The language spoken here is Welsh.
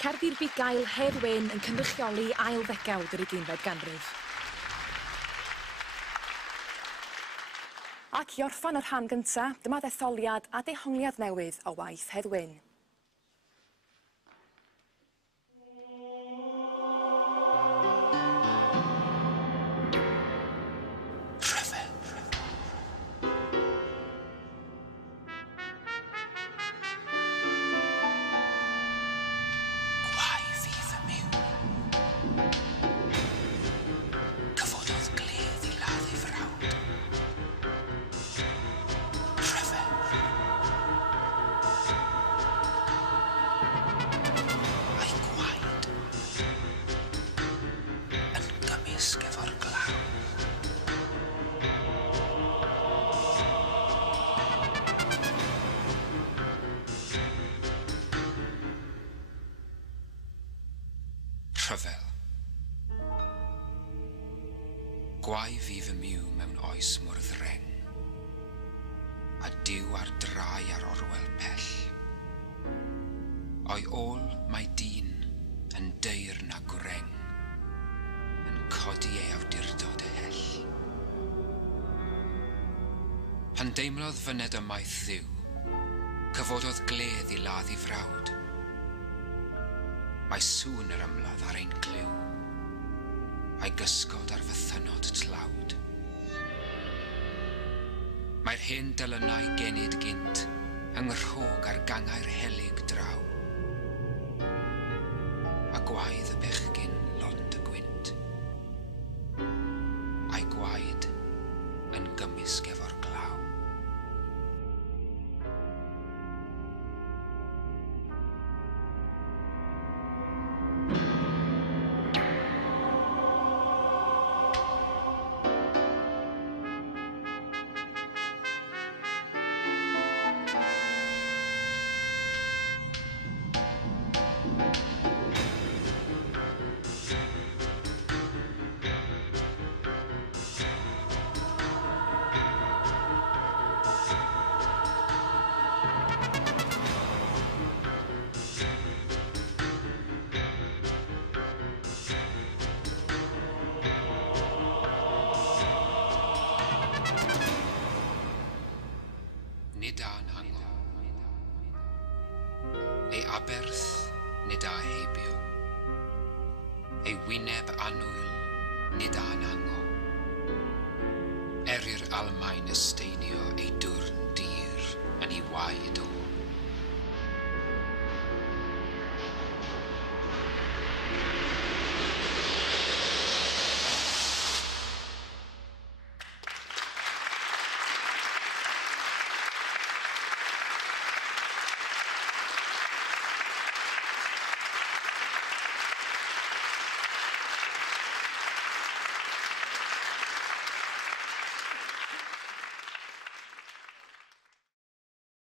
Cerddi'r bugail Hedd Wyn yn cynrychioli ail ddegawd yr 20fed ganrif. Ac i orffan yr rhan gyntaf, dyma ddetholiad a dehongliad newydd o waith Hedd Wyn. Rhyfel. Gwai fi fy miw mewn oes mor ddreng, a diw ar drai ar orwel pell. O'i ôl mae dyn yn deir na gwreng, yn codi ei awdurdod hell. Pan deimlodd fyned ymaith ddiw, cyfododd gledd i ladd I frawd. Mae sŵn yr ymladd ar ein cliw, a'i gysgod ar fythynod tlawd. Mae'r hen dylynau genid gynt yng nghrog ar gangau'r helyg draw, a gwaedd y bechgyn lond y gwynt, a'i gwaed yn gymysg efo'r glaw. Nid a'n hango. Ei aberth nid a heibio. Ei wyneb anwyl nid a'n hango. Erir Almaen ysteinio ei dwrn dir yn ei waed o.